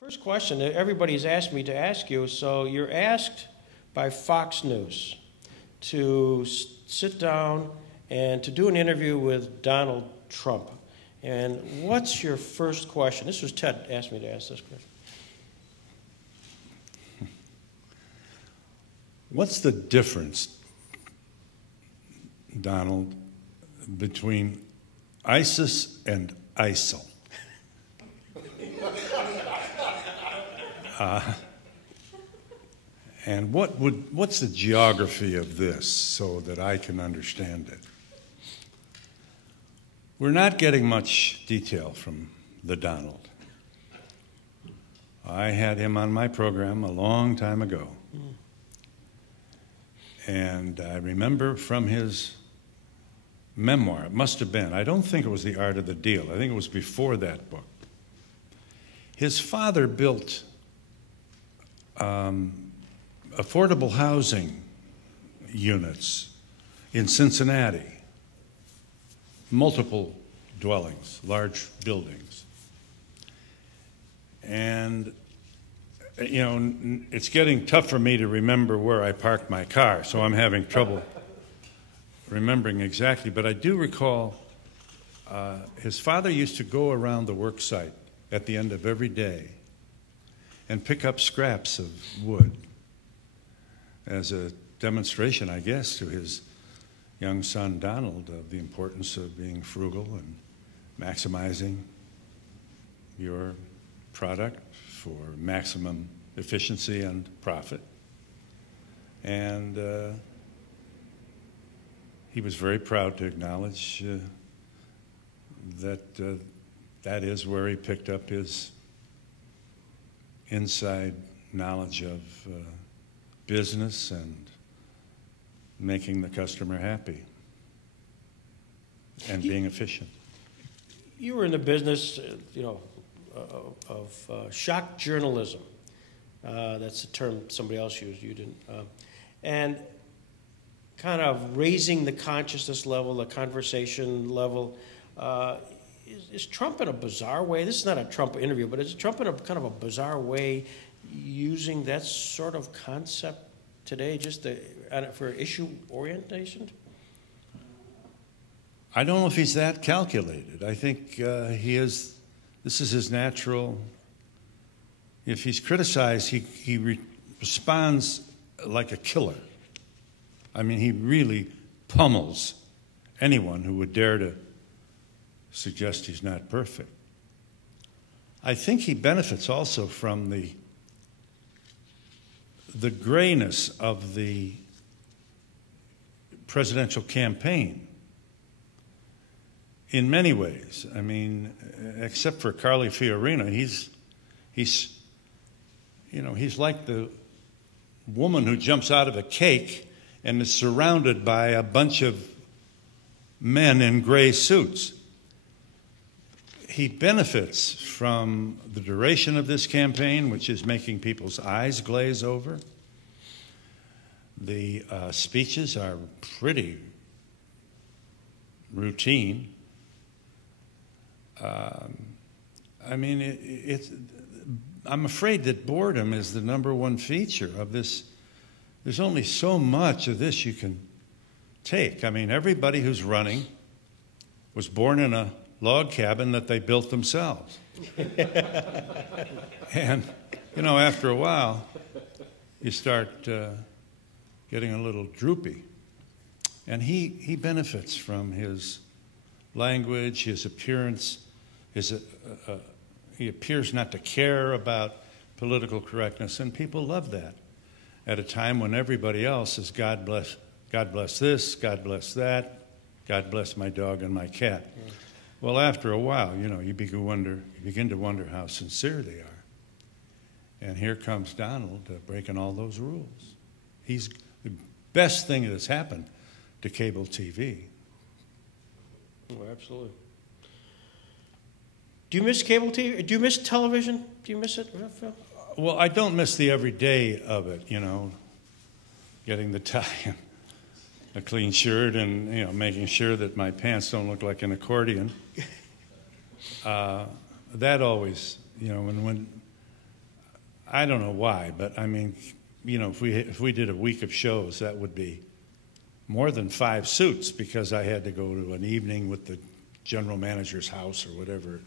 First question that everybody's asked me to ask you. So you're asked by Fox News to sit down and to do an interview with Donald Trump. And what's your first question? This was Ted asked me to ask this question. What's the difference, Donald, between ISIS and ISIL? And what's the geography of this so that I can understand it? We're not getting much detail from the Donald. I had him on my program a long time ago. And I remember from his memoir, it must have been, I don't think it was The Art of the Deal, I think it was before that book. His father built affordable housing units in Cincinnati, multiple dwellings, large buildings. And, you know, it's getting tough for me to remember where I parked my car, so I'm having trouble remembering exactly. But I do recall his father used to go around the work site at the end of every day and pick up scraps of wood as a demonstration, I guess, to his young son, Donald, of the importance of being frugal and maximizing your product for maximum efficiency and profit. And he was very proud to acknowledge that that is where he picked up his inside knowledge of business and making the customer happy and being efficient. You were in the business, of shock journalism. That's a term somebody else used, you didn't. And kind of raising the consciousness level, the conversation level. Is Trump in a bizarre way, this is not a Trump interview, but is Trump in a kind of a bizarre way using that sort of concept today just for issue orientation? I don't know if he's that calculated. I think this is his natural. If he's criticized, he responds like a killer. I mean, he really pummels anyone who would dare to suggest he's not perfect. I think he benefits also from the grayness of the presidential campaign in many ways. I mean, except for Carly Fiorina, he's like the woman who jumps out of a cake and is surrounded by a bunch of men in gray suits. He benefits from the duration of this campaign, which is making people's eyes glaze over. The speeches are pretty routine. I mean, I'm afraid that boredom is the #1 feature of this. There's only so much of this you can take. I mean, everybody who's running was born in a log cabin that they built themselves. And, you know, after a while, you start getting a little droopy. And he benefits from his language, his appearance. He appears not to care about political correctness, and people love that at a time when everybody else is God bless this, God bless that, God bless my dog and my cat. Yeah. Well, after a while, you know, you begin to wonder how sincere they are. And here comes Donald breaking all those rules. He's the best thing that has happened to cable TV. Oh, absolutely. Do you miss cable TV? Do you miss television? Do you miss it, Phil? Well, I don't miss the everyday of it, you know, getting the tie and a clean shirt and, you know, making sure that my pants don't look like an accordion. That always, you know, when I don't know why, but I mean, you know, if we did a week of shows, that would be more than 5 suits because I had to go to an evening with the general manager's house or whatever.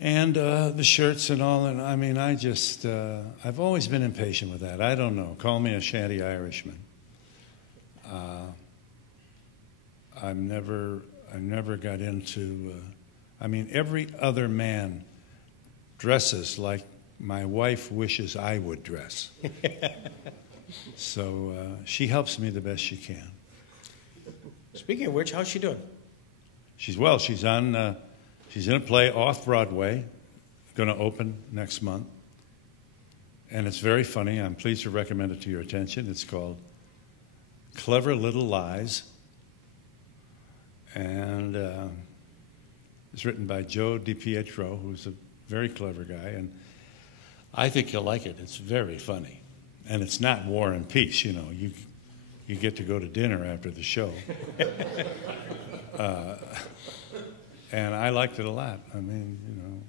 And the shirts and all, and I mean, I just, I've always been impatient with that. I don't know. Call me a shanty Irishman. I never got into, I mean, every other man dresses like my wife wishes I would dress. So she helps me the best she can. Speaking of which, how's she doing? She's well. She's on. She's in a play off Broadway, going to open next month, and it's very funny. I'm pleased to recommend it to your attention. It's called Clever Little Lies, and it's written by Joe DiPietro, who's a very clever guy, and I think you'll like it. It's very funny, and it's not War and Peace. You know, you get to go to dinner after the show. And I liked it a lot. I mean, you know,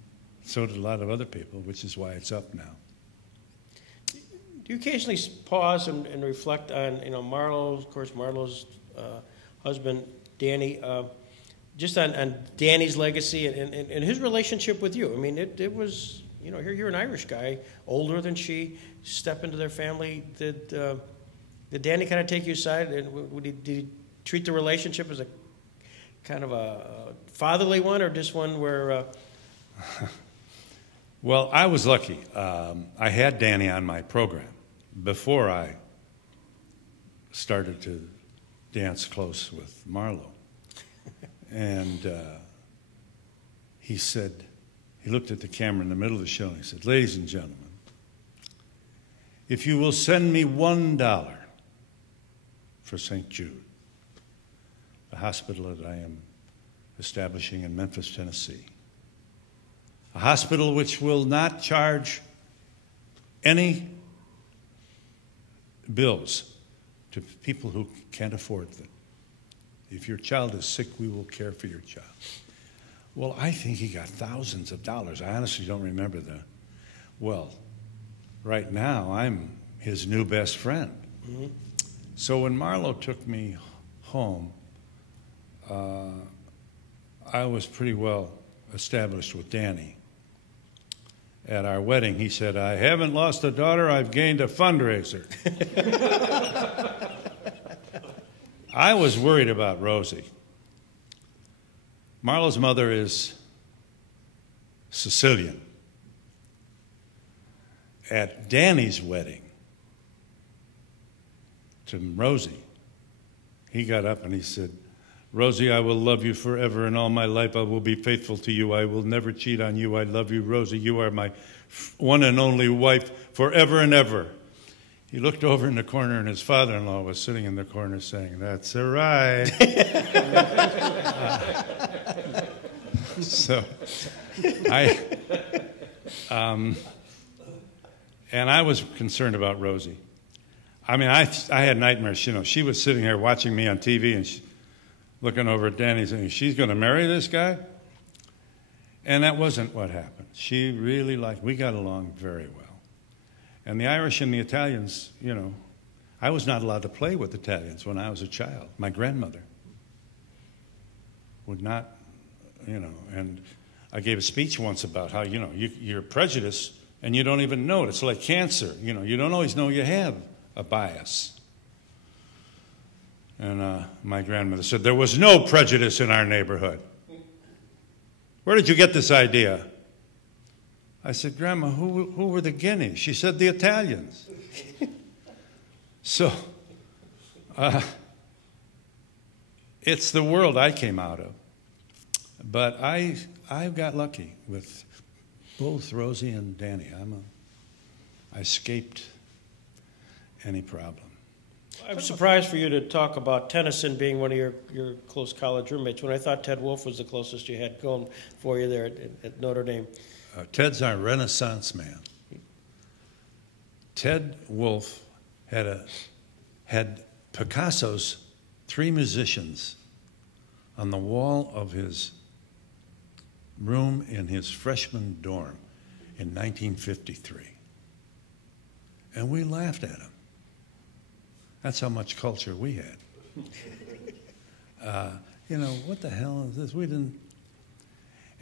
so did a lot of other people, which is why it's up now. Do you occasionally pause and reflect on, you know, Marlo, of course, Marlo's husband, Danny, just on Danny's legacy and his relationship with you? I mean, it was, you know, you're an Irish guy, older than she, step into their family. Did Danny kind of take you aside? And did he treat the relationship as a kind of a fatherly one, or just one where... Well, I was lucky. I had Danny on my program before I started to dance close with Marlo. And he said, he looked at the camera in the middle of the show and he said, "Ladies and gentlemen, if you will send me $1 for St. Jude, the hospital that I am establishing in Memphis, Tennessee, a hospital which will not charge any bills to people who can't afford them. If your child is sick, we will care for your child." Well, I think he got thousands of dollars. I honestly don't remember well, right now I'm his new best friend. Mm-hmm. So when Marlo took me home, I was pretty well established with Danny. At our wedding, he said, "I haven't lost a daughter, I've gained a fundraiser." I was worried about Rosie. Marlo's mother is Sicilian. At Danny's wedding to Rosie, he got up and he said, "Rosie, I will love you forever, and all my life I will be faithful to you. I will never cheat on you. I love you, Rosie. You are my one and only wife forever and ever." He looked over in the corner, and his father-in-law was sitting in the corner saying, "That's all right." So and I was concerned about Rosie. I mean, I had nightmares. You know, she was sitting here watching me on TV, and looking over at Danny saying, "She's going to marry this guy?" And that wasn't what happened. She really we got along very well. And the Irish and the Italians, you know, I was not allowed to play with Italians when I was a child. My grandmother would not, you know, and I gave a speech once about how, you know, you're prejudiced and you don't even know it. It's like cancer. You know, you don't always know you have a bias. And my grandmother said, "There was no prejudice in our neighborhood. Where did you get this idea?" I said, "Grandma, who were the guineas?" She said, "The Italians." So it's the world I came out of. But I got lucky with both Rosie and Danny. I escaped any problem. I'm surprised for you to talk about Tennyson being one of your close college roommates when I thought Ted Wolfe was the closest you had going for you there at Notre Dame. Ted's our Renaissance man. Ted Wolfe had Picasso's 3 musicians on the wall of his room in his freshman dorm. in 1953. And we laughed at him. That's how much culture we had. You know, what the hell is this? We didn't.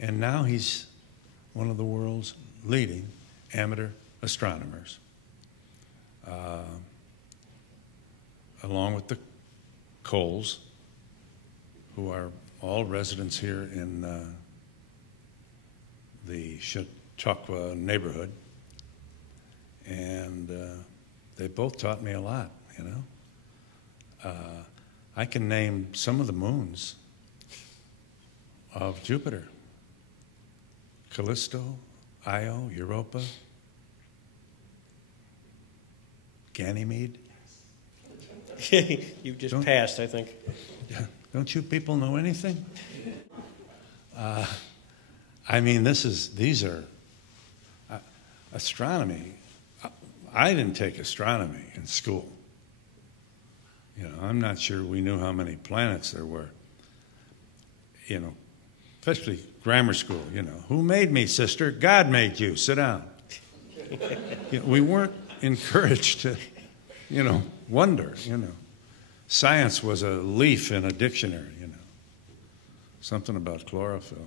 And now he's one of the world's leading amateur astronomers, along with the Coles, who are all residents here in the Chautauqua neighborhood. And they both taught me a lot, you know. I can name some of the moons of Jupiter: Callisto, Io, Europa, Ganymede. You just passed, I think. Don't you people know anything? I mean, these are astronomy. I didn't take astronomy in school. You know, I'm not sure we knew how many planets there were. You know, especially grammar school, you know. Who made me, sister? God made you. Sit down. You know, we weren't encouraged to, you know, wonder, you know. Science was a leaf in a dictionary, you know. Something about chlorophyll.